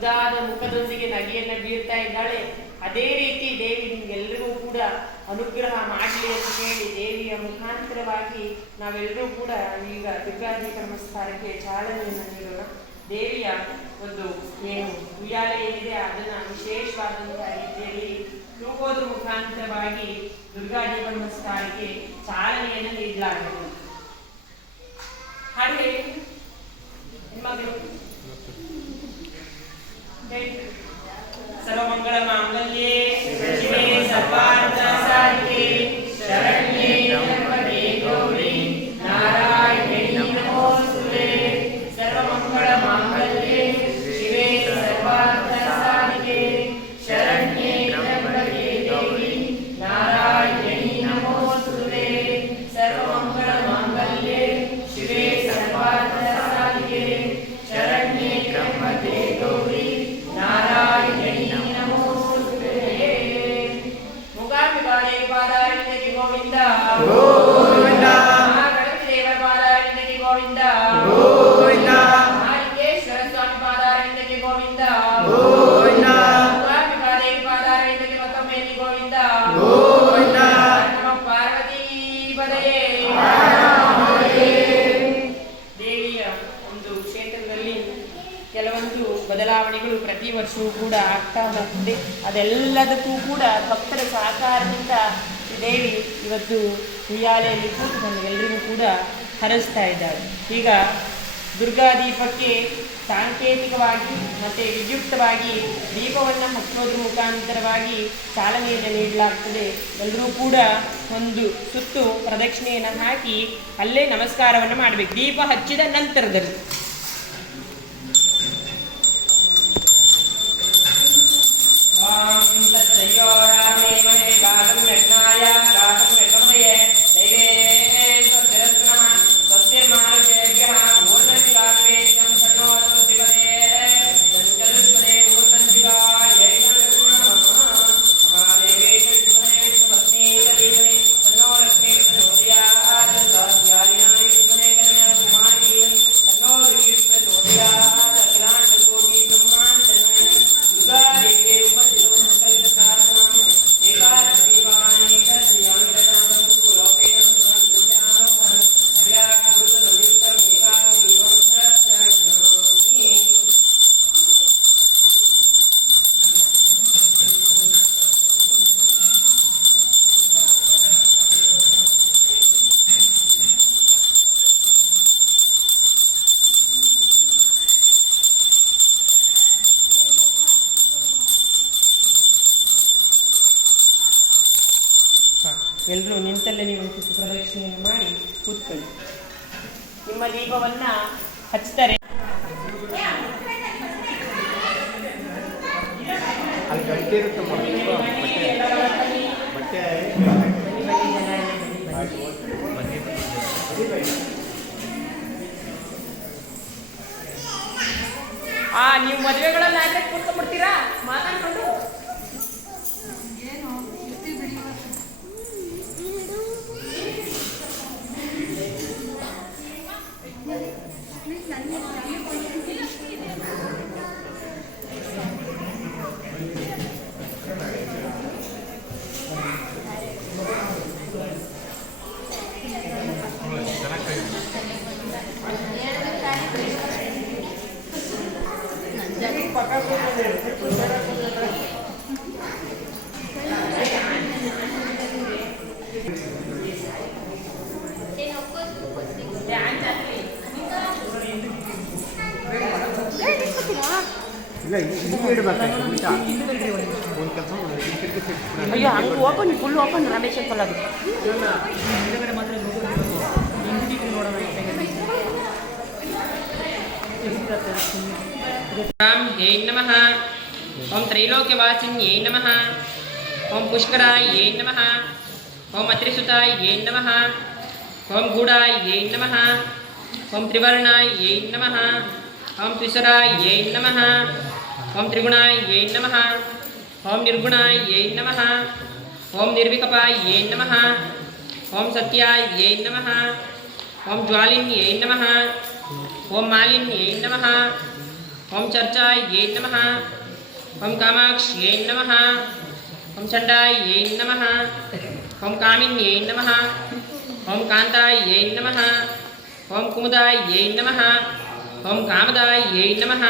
ಮುದಾದ ಮುಖದೊಂದಿಗೆ ನಗೆಯನ್ನು ಬೀರ್ತಾ ಇದ್ದಾಳೆ. ಅದೇ ರೀತಿ ದೇವಿ ನಿಮ್ಗೆಲ್ಲರಿಗೂ ಕೂಡ ಅನುಗ್ರಹ ಮಾಡಲಿ ಅಂತ ಹೇಳಿ ದೇವಿಯ ಮುಖಾಂತರವಾಗಿ ನಾವೆಲ್ಲರೂ ಕೂಡ ಈಗ ದುರ್ಗಾದೇವಿ ನಮಸ್ಕಾರಕ್ಕೆ ಚಾಲನೆಯನ್ನು ನೀಡೋಣ. ದೇವಿಯ ಒಂದು ಏನು ಉಯ್ಯಾಲೆ ಏನಿದೆ ಅದನ್ನು ವಿಶೇಷವಾದಂತಹ ರೀತಿಯಲ್ಲಿ ತೂಗೋದ್ರ ಮುಖಾಂತರವಾಗಿ ದುರ್ಗಾದೇವಿ ನಮಸ್ಕಾರಕ್ಕೆ ಚಾಲನೆಯನ್ನು ನೀಡಲಾಗುವುದು. ಹಾಗೆ ಹೆಣ್ಮಗಳು ಸರ್ವಮಂಗಳ ಮಾಂಗಲ್ಯೆ ಶಿವೆ ಸರ್ವಾರ್ಥ ಸಾಧಿಕೆ ಶರಣ್ಯೆ ತ್ರ್ಯಂಬಕೆ ಗೌರಿ ನಾರಾಯಣಿ ನಮೋಸ್ತುತೆ. ಸರ್ವಮಂಗಳ ಮಾಂಗಲ್ಯೆ ಶಿವೆ ಸರ್ವಾರ್ಥ ಸಾಧಿಕೆ ಶರಣ್ಯೆ ತ್ರ್ಯಂಬಕೆ ಗೌರಿ ನಾರಾಯಣಿ ನಮೋಸ್ತುತೆ. ಸರ್ವಮಂಗಳ ಮಾಂಗಲ್ಯೆ ಶಿವೆ ಸರ್ವಾರ್ಥ ಸಾಧಿಕೆ ಶರಣ್ಯೆ ತ್ರ್ಯಂಬಕೆ ಗೌರಿ ನಾರಾಯಣಿ ನಮೋಸ್ತುತೆ. ಮೂಕಾಂಬಿಕಾದೇವಿ ಪಾದಾರವಿಂದಕ್ಕೆ ಗೋವಿಂದ ಗೋವಿಂದ. ಮಹಾಗಣಪತಿ ದೇವರ ಪಾದಾರವಿಂದಕ್ಕೆ ಗೋವಿಂದ ಗೋವಿಂದ. ಮಹಾಲಿಂಗೇಶ್ವರ ಸ್ವಾಮಿ ಪಾದಾರವಿಂದಕ್ಕೆ ಗೋವಿಂದ ಗೋವಿಂದ. ಮೂಕಾಂಬಿಕಾದೇವಿ ಪಾದಾರವಿಂದಕ್ಕೆ ಮತ್ತೊಮ್ಮೆ ಗೋವಿಂದ ಗೋವಿಂದ. ನಮ ಪಾರ್ವತಿ ಪದಯೇ. ದೇವಿಯ ಒಂದು ಕ್ಷೇತ್ರದಲ್ಲಿ ಕೆಲವೊಂದು ಬದಲಾವಣೆಗಳು ಪ್ರತಿ ವರ್ಷವೂ ಕೂಡ ಆಗ್ತಾ ಹೋಗ್ತದೆ. ಅದೆಲ್ಲದಕ್ಕೂ ಕೂಡ ಭಕ್ತರ ಸಹಕಾರದಿಂದ ದೇವಿ ಇವತ್ತು ಉಯ್ಯಾಲೆಯಲ್ಲಿ ಕೂತ್ಕೊಂಡು ಎಲ್ಲರಿಗೂ ಕೂಡ ಹರಿಸ್ತಾ ಇದ್ದಾರೆ. ಈಗ ದುರ್ಗಾ ದೀಪಕ್ಕೆ ಸಾಂಕೇತಿಕವಾಗಿ ಮತ್ತು ವಿದ್ಯುಕ್ತವಾಗಿ ದೀಪವನ್ನು ಹಚ್ಚೋದ್ರ ಮುಖಾಂತರವಾಗಿ ಚಾಲನೆಯನ್ನು ನೀಡಲಾಗ್ತದೆ. ಎಲ್ಲರೂ ಕೂಡ ಒಂದು ಸುತ್ತು ಪ್ರದಕ್ಷಿಣೆಯನ್ನು ಹಾಕಿ ಅಲ್ಲೇ ನಮಸ್ಕಾರವನ್ನು ಮಾಡಬೇಕು ದೀಪ ಹಚ್ಚಿದ ನಂತರದಲ್ಲಿ. ಎಲ್ಲರೂ ನಿಂತಲ್ಲೇ ನೀವು ಸುತ್ತು ಪ್ರದಕ್ಷಿಣೆಯನ್ನು ಮಾಡಿ ಕೂತ್ಕೊಳ್ಳಿ. ನಿಮ್ಮ ದೀಪವನ್ನು ಹಚ್ತಾರೆ. ನೀವು ಮದುವೆಗಳಲ್ಲಿ ಆಯ್ತು ಕೂತ್ಕೊಂಡ್ಬಿಡ್ತೀರಾ ಮಾತಾಡ್ಕೊಂಡು. ಅಯ್ಯೋ ಹಂಗೆ open full open Ramesh uncle ಅದು ಹೇ ನಮಃ. ಓಂ ತ್ರೈಲೋಕ್ಯವಾಸಿನ್ಯೇ ನಮಃ. ಓಂ ಪುಷ್ಕರಾಯ ನಮಃ. ಓಂ ಅತ್ರಿಸುತಾಯ ನಮಃ. ಓಂ ಗೂಢಾಯ ನಮಃ. ಓಂ ತ್ರಿವರ್ಣಾಯ ನಮಃ. ಓಂ ತ್ರಿಸರಾಯ ನಮಃ. ಓಂ ತ್ರಿಗುಣಾಯ ನಮಃ. ಓಂ ನಿರ್ಗುಣಾಯ ನಮಃ. ಓಂ ನಿರ್ವಿಕಪಾಯ ನಮಃ. ಓಂ ಸತ್ಯಾಯ ನಮಃ. ಓಂ ಜ್ವಾಲಿನ್ಯೇ ನಮಃ. ಓಂ ಮಾಲಿನ್ಯೇ ನಮಃ. ओम चर्चायै नमः। ओम कामाक्ष्यै नमः। ओम चण्डायै नमः। ओम कामिन्यै नमः। ओम कान्तायै नमः। ओम कुमुदायै नमः। ओम कामदायै नमः।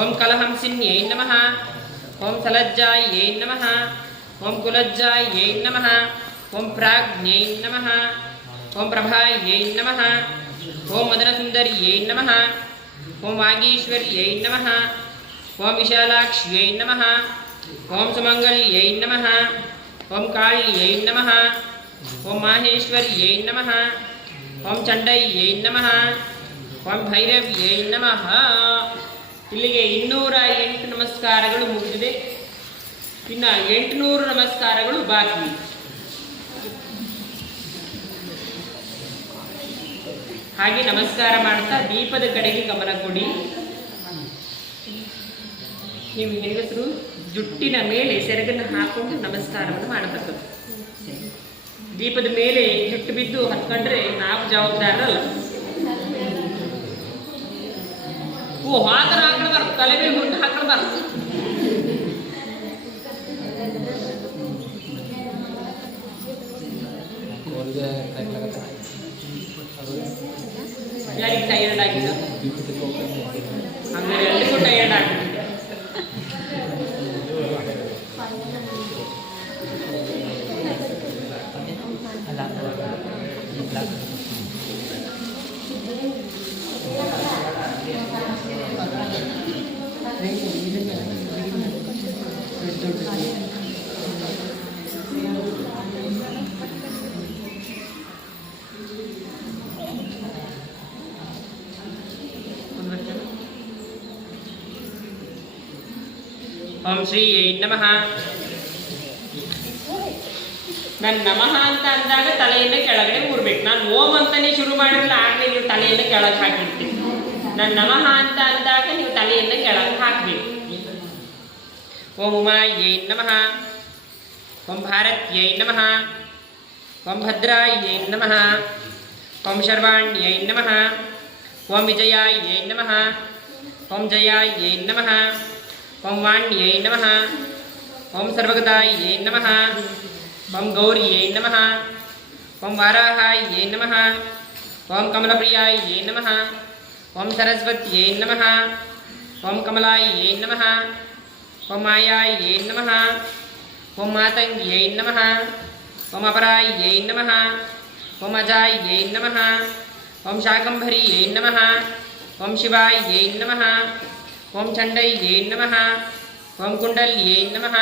ओम कलहंसिन्यै नमः। ओम सलज्जायै नमः। ओम कुलज्जायै नमः। ओम प्राज्ञै नमः। ओम प्रभायै नमः। ओम मदनसुन्दर्यै नमः। ओम वागीश्वर्यै नमः। ओम विशालाक्ष्यै नमः। ओम सुमङ्गल्यै नमः। ओम काल्यै नमः। ओम माहेश्वर्यै नमः। ओम चण्डयै नमः। ओम भैरव्यै नमः। ಇಲ್ಲಿಗೆ 208 ನಮಸ್ಕಾರಗಳು ಮುಗಿದಿದೆ. ಇನ್ನು 800 ನಮಸ್ಕಾರಗಳು ಬಾಕಿ. ಹಾಗೆ ನಮಸ್ಕಾರ ಮಾಡ್ತಾ ದೀಪದ ಕಡೆಗೆ ಗಮನ ಕೊಡಿ. ನೀವು ಹೆಂಗಸರು ಜುಟ್ಟಿನ ಮೇಲೆ ಸೆರಗನ್ನು ಹಾಕೊಂಡು ನಮಸ್ಕಾರವನ್ನು ಮಾಡಬೇಕು. ದೀಪದ ಮೇಲೆ ಜುಟ್ಟು ಬಿದ್ದು ಹತ್ಕೊಂಡ್ರೆ ನಾವು ಜವಾಬ್ದಾರರಲ್ಲ. ಓ ಹಾಕರ ಹಾಕಬಾರ್ದು, ತಲೆ ಮೇಲೆ ಹುಟ್ಟು ಹಾಕಬಾರ್ದು. ಯಾರಿಗೆ ಟೈರ್ಡ್ ಆಗಿಲ್ಲ? ಹಂಗಾರೆ ಎಲ್ಲರಿಗೂ ಟೈರ್ಡ್ ಆಗಿದೆ. ಓಂ ಶ್ರೀ ನಮಃ. ನಾನು ನಮಃ ಅಂತ ಅಂದಾಗ ತಲೆಯನ್ನು ಕೆಳಗಡೆ ಮೂರ್ಬೇಕು. ನಾನು ಓಂ ಅಂತಾನೆ ಶುರು ಮಾಡಿರಲ್ಲ, ಆಗಲೇ ನೀವು ತಲೆಯನ್ನು ಕೆಳಗೆ ಹಾಕಿರ್ತೀವಿ. ನಾನು ನಮಃ ಅಂತ ಅಂದಾಗ ನೀವು ತಲೆಯನ್ನು ಕೆಳಗೆ ಹಾಕಬೇಕು. ಓಂ ಉಮಾಯೈ ನಮಃ. ಓಂ ಭಾರತ್ಯೈ ನಮಃ. ಓಂ ಭದ್ರಾಯೈ ನಮಃ. ಓಂ ಶರ್ವಾಣ್ಯೈ ನಮಃ. ಓಂ ವಿಜಯಾಯೈ ನಮಃ. ಓಂ ಜಯಾಯೈ ನಮಃ. ಓಂ ವಾಣ್ಯೈ ನಮಃ. ಓಂ ಸರ್ವಗತಾಯೈ ನಮಃ. ಓಂ ಗೌರ್ಯೈ ನಮಃ. ಓಂ ವಾರಾಹಾಯೈ ನಮಃ. ಓಂ ಕಮಲಪ್ರಿಯಾಯೈ ನಮಃ. ಓಂ ಸರಸ್ವತ್ಯೈ ನಮಃ. ಓಂ ಕಮಲಾಯೈ ನಮಃ. ಓಂ ಮಾಯಾಯೈ ನಮಃ. ಓಂ ಮಾತಂಗ್ಯೈ ನಮಃ. ಓಂ ಅಪರಾಯೈ ನಮಃ. ಓಂ ಅಜಾಯೈ ನಮಃ. ಓಂ ಶಾಕಂಭರ್ಯೈ ನಮಃ. ಓಂ ಶಿವಾಯೈ ನಮಃ. ಓಂ ಚಂಡೈಯೈ ನಮಃ. ಓಂ ಕುಂಡಲ್ಯೈ ನಮಃ.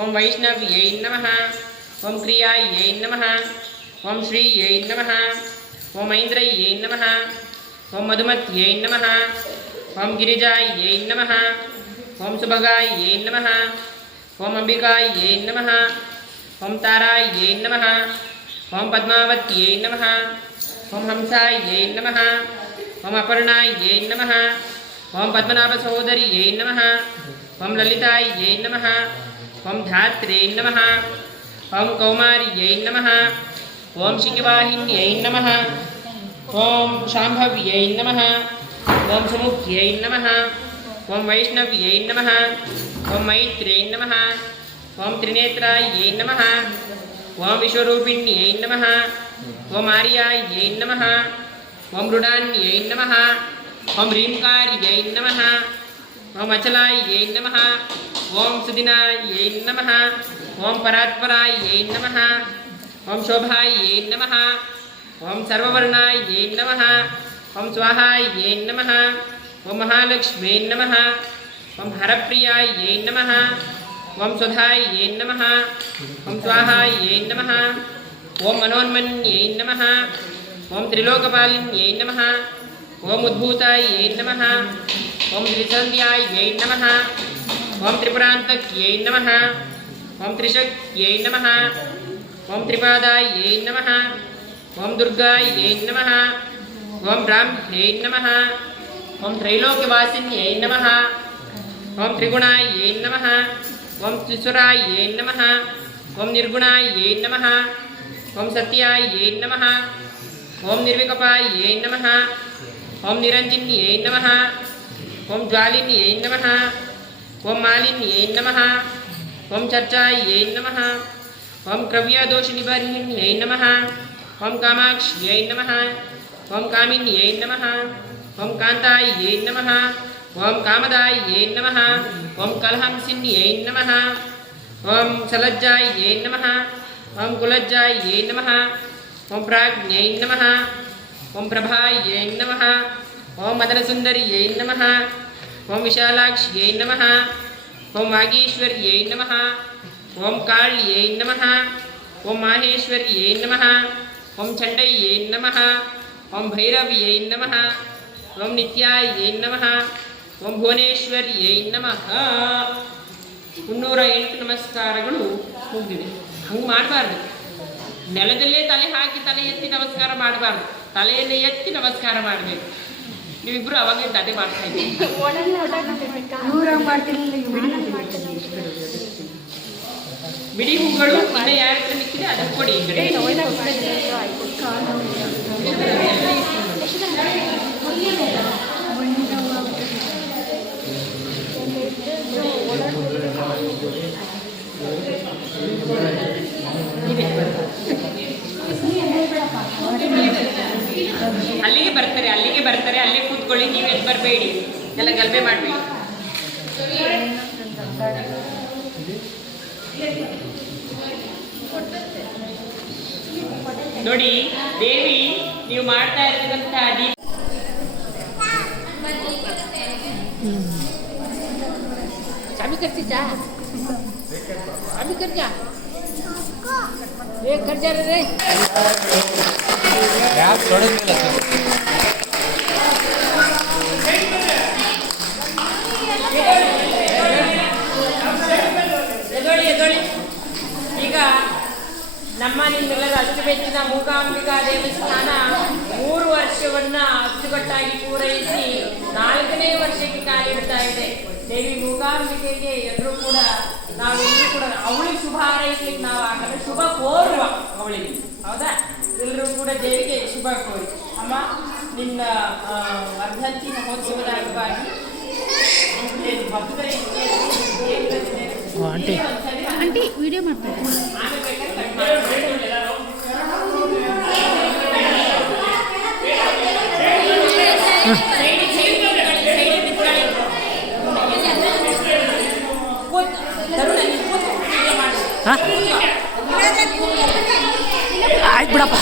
ಓಂ ವೈಷ್ಣವ್ಯೈ ನಮಃ. ಓಂ ಕ್ರಿಯಾಯೈ ನಮಃ. ಓಂ ಶ್ರೀಯೈ ನಮಃ. ಓಂ ಐಂದ್ರಯ್ಯೈ ನಮಃ. ಓಂ ಮಧುಮತ್ಯೈ ನಮಃ. ಓಂ ಗಿರಿಜಾಯೈ ನಮಃ. ಓಂ ಸುಭಗಾಯೈ ನಮಃ. ಓಂ ಅಂಬಿಕಾಯೈ ನಮಃ. ಓಂ ತಾರಾಯೈ ನಮಃ. ಓಂ ಪದ್ಮಾವತ್ಯೈ ನಮಃ. ಓಂ ಹಂಸಾಯೈ ನಮಃ. ಓಂ ಅಪರ್ಣಾಯೈ ನಮಃ. ಓಂ ಪದ್ಮನಾಭ ಸಹೋದರಿಯೈ ನಮಃ. ಓಂ ಲಲಿತಾಯೈ ನಮಃ. ಓಂ ಧಾತ್ರ್ಯೈ ನಮಃ. ಓಂ ಕೌಮಾರ್ಯೈ ನಮಃ. ಓಂ ಶಿಖಿವಾಹಿನ್ಯೈ ನಮಃ. ಓಂ ಶಾಂಭವ್ಯೈ ನಮಃ. ಓಂ ಸುಮುಖ್ಯೈ ನಮಃ. ಓಂ ವೈಷ್ಣವ್ಯೈ ನಮಃ. ಓಂ ಮೈತ್ರ್ಯೈ ನಮಃ. ಓಂ ತ್ರಿನೇತ್ರಾಯೈ ನಮಃ. ಓಂ ವಿಶ್ವರೂಪಿಣ್ಯೈ ನಮಃ. ಓಂ ಆರ್ಯಾಯೈ ನಮಃ. ಓಂ ಮೃಡಾನ್ಯೈ ನಮಃ. ಓಂ ರೀಂಕಾರ್ಯೈ ನಮಃ. ಓಂ ಅಚಲಾಯೈ ನಮಃ. ಓಂ ಸುದಿನಾಯೈ ನಮಃ. ಓಂ ಪರಾತ್ಪರಾಯೈ ನಮಃ. ಓಂ ಶೋಭಾಯೈ ನಮಃ. ಓಂ ಸರ್ವವರ್ಣಾಯೈ ನಮಃ. ಓಂ ಸ್ವಾಹಾಯೈ ನಮಃ. ಓಂ ಮಹಾಲಕ್ಷ್ಮೀ ನಮಃ. ಓಂ ಹರಪ್ರಿಯಾಯೈ ನಮಃ. ಓಂ ಸ್ವಧಾಯೈ ನಮಃ. ಓಂ ಸ್ವಾಹಾಯೈ ನಮಃ. ಓಂ ಮನೋನ್ಮನ್ಯೈ ನಮಃ. ಓಂ ತ್ರಿಲೋಕಪಾಲಿನ್ಯೈ ನಮಃ. ಓಂ ಉದ್ಭೂತಾಯೈ ನಮಃ. ಓಂ ತ್ರಿಸಂಧ್ಯಾಯೈ ನಮಃ. ಓಂ ತ್ರಿಪುರಾಂತಕ್ಯೈ ನಮಃ. ಓಂ ತ್ರಿಶಕ್ತ್ಯೈ ನಮಃ. ಓಂ ತ್ರಿಪಾದಾಯೈ ನಮಃ. ಓಂ ದುರ್ಗಾಯೈ ನಮಃ. ಓಂ ಬ್ರಾಹ್ಮ್ಯೈ ನಮಃ. ಓಂ ತ್ರೈಲೋಕ್ಯವಾಸಿನ್ಯೈ ನಮಃ. ಓಂ ತ್ರಿಗುಣಾಯೈ ನಮಃ. ಓಂ ತ್ರಿಸುರಾಯೈ ನಮಃ. ಓಂ ನಿರ್ಗುಣಾಯೈ ನಮಃ. ಓಂ ಸತ್ಯಾಯೈ ನಮಃ. ಓಂ ನಿರ್ವಿಕಪಾಯೈ ನಮಃ. ಓಂ ನಿರಂಜನ್ಯೈ ನಮಃ. ಓಂ ಜ್ವಾಲಿನ್ಯೈ ನಮಃ. ಓಂ ಮಾಲಿನ್ಯೈ ನಮಃ. ಓಂ ಚರ್ಚಾಯೈ ನಮಃ. ಓಂ ಕ್ರವ್ಯದೋಷನಿವಾರಿಣ್ಯೈ ನಮಃ. ಓಂ ಕಾಮಾಕ್ಷ್ಯೈ ನಮಃ. ಓಂ ಕಾಮಿನ್ಯೈ ನಮಃ. ಓಂ ಕಾಂತಾಯೈ ನಮಃ. ಓಂ ಕಾಮದಾಯೈ ನಮಃ. ಓಂ ಕಲಹಂಸಿನ್ಯೈ ನಮಃ. ಓಂ ಸಲಜ್ಜಾಯೈ ನಮಃ. ಓಂ ಕುಲಜ್ಜಾಯೈ ನಮಃ. ಓಂ ಪ್ರಾಜ್ಞೈ ನಮಃ. ಓಂ ಪ್ರಭಾಯೈ ನಮಃ. ಓಂ ಮದನಸುಂದರ್ಯೈ ನಮಃ. ಓಂ ವಿಶಾಲಾಕ್ಷ್ಯೈ ನಮಃ. ಓಂ ವಾಗೀಶ್ವರ್ಯೈ ನಮಃ. ಓಂ ಕಾಳ್ಯೈ ನಮಃ. ಓಂ ಮಾಹೇಶ್ವರ್ಯೈ ನಮಃ. ಓಂ ಚಂಡಯ್ಯೈ ನಮಃ. ಓಂ ಭೈರವ್ಯೈ ನಮಃ. ಓಂ ನಿತ್ಯಾಯೈ ನಮಃ. ಓಂ ಭುವನೇಶ್ವರ್ಯೈ ನಮಃ. 308 ನಮಸ್ಕಾರಗಳು ಮುಗಿದಿವೆ. ಹಂಗೆ ಮಾಡಬಾರ್ದು. ನೆಲದಲ್ಲೇ ತಲೆ ಹಾಕಿ ತಲೆ ಎತ್ತಿ ನಮಸ್ಕಾರ ಮಾಡಬಾರ್ದು. ತಲೆಯನ್ನು ಎತ್ತಿ ನಮಸ್ಕಾರ ಮಾಡಬೇಕು. ನೀವಿಬ್ಬರು ಅವಾಗೇ ಅದೇ ಮಾಡ್ತಾ ಇದ್ದೀವಿ. ಬಿಡಿ ಹೂಗಳು ಇನ್ನು ಯಾರ ಹತ್ರ ನಿಂತಿದೆ ಅದಕ್ಕೆ ಕೊಡಿ. ಈ ಕಡೆ ಅಲ್ಲಿಗೆ ಬರ್ತಾರೆ ಅಲ್ಲೇ ಕೂತ್ಕೊಳ್ಳಿ. ನೀವೇನು ಬರಬೇಡಿ, ಎಲ್ಲ ಗಲಭೆ ಮಾಡಬೇಡಿ. ನೋಡಿ ದೇವಿ ನೀವು ಮಾಡ್ತಾ ಇರ್ತಕ್ಕಂಥ ದೀಪ चाबी करती जा, चाबी कर जा, ये कर जा रे यार थोड़े में लगा ಎದೊಳಿ. ಈಗ ನಮ್ಮ ನಿಮ್ಮೆಲ್ಲರ ಅಚ್ಚುಮೆಚ್ಚಿನ ಮೂಕಾಂಬಿಕಾ ದೇವಸ್ಥಾನ 3 ವರ್ಷವನ್ನ ಅಚ್ಚುಕಟ್ಟಾಗಿ ಪೂರೈಸಿ 4ನೇ ವರ್ಷಕ್ಕೆ ಕಾಲಿಡ್ತಾ ಇದೆ. ದೇವಿ ಮೂಕಾಂಬಿಕೆಗೆ ಎಲ್ಲರೂ ಕೂಡ ನಾವೆಲ್ಲರೂ ಕೂಡ ಅವಳಿಗೆ ಶುಭ ಹಾರೈಸ್ಲಿಕ್ಕೆ ನಾವು ಆಗಲ್ಲ, ಶುಭ ಕೋರುವ ಅವಳಿಗೆ, ಹೌದಾ? ಎಲ್ಲರೂ ಕೂಡ ದೇವಿಗೆ ಶುಭ ಕೋರಿ. ಅಮ್ಮ ನಿನ್ನ ವರ್ಧಂತಿ ಮಹೋತ್ಸವದ ಅಂಗವಾಗಿ आंटी वीडियो ಮಾಡ್ತಾ ಆಯ್ತು ಬಿಡಪ್ಪ.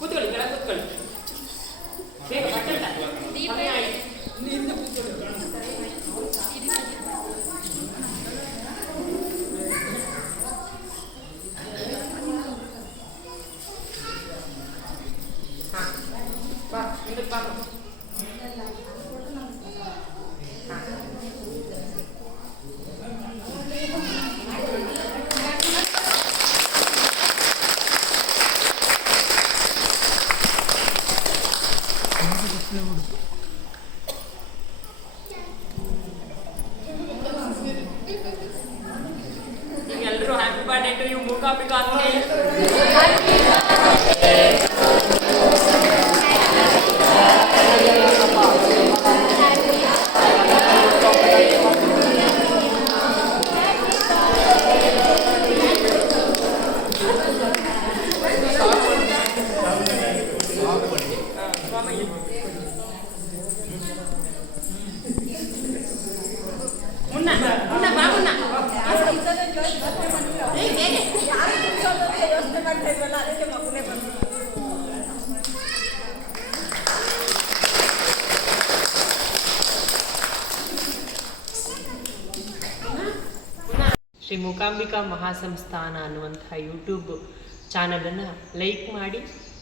ಕೂತ್ಕೊಳ್ಳಿ, ಕೆಳಗೆ ಕೂತ್ಕೊಳ್ಳಿ. ಬೇಗ ಬಟ್ಟೆ ಬಾ, ಹಿಂದಕ್ಕೆ ಬಾ. ಎಲ್ಲರೂ happy birthday to you Mookambika ಅಂತ ಹೇಳಿ. ಶ್ರೀ ಮೂಕಾಂಬಿಕಾ ಮಹಾಸಂಸ್ಥಾನ ಅನ್ನುವಂತಹ ಯೂಟ್ಯೂಬ್ ಚಾನಲನ್ನು ಲೈಕ್ ಮಾಡಿ,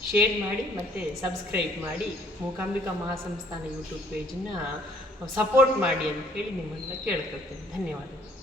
ಶೇರ್ ಮಾಡಿ ಮತ್ತು ಸಬ್ಸ್ಕ್ರೈಬ್ ಮಾಡಿ ಮೂಕಾಂಬಿಕಾ ಮಹಾಸಂಸ್ಥಾನ ಯೂಟ್ಯೂಬ್ ಪೇಜನ್ನು ಸಪೋರ್ಟ್ ಮಾಡಿ ಅಂತ ಹೇಳಿ ನಿಮ್ಮನ್ನು ಕೇಳ್ಕೊಳ್ತೇನೆ. ಧನ್ಯವಾದಗಳು.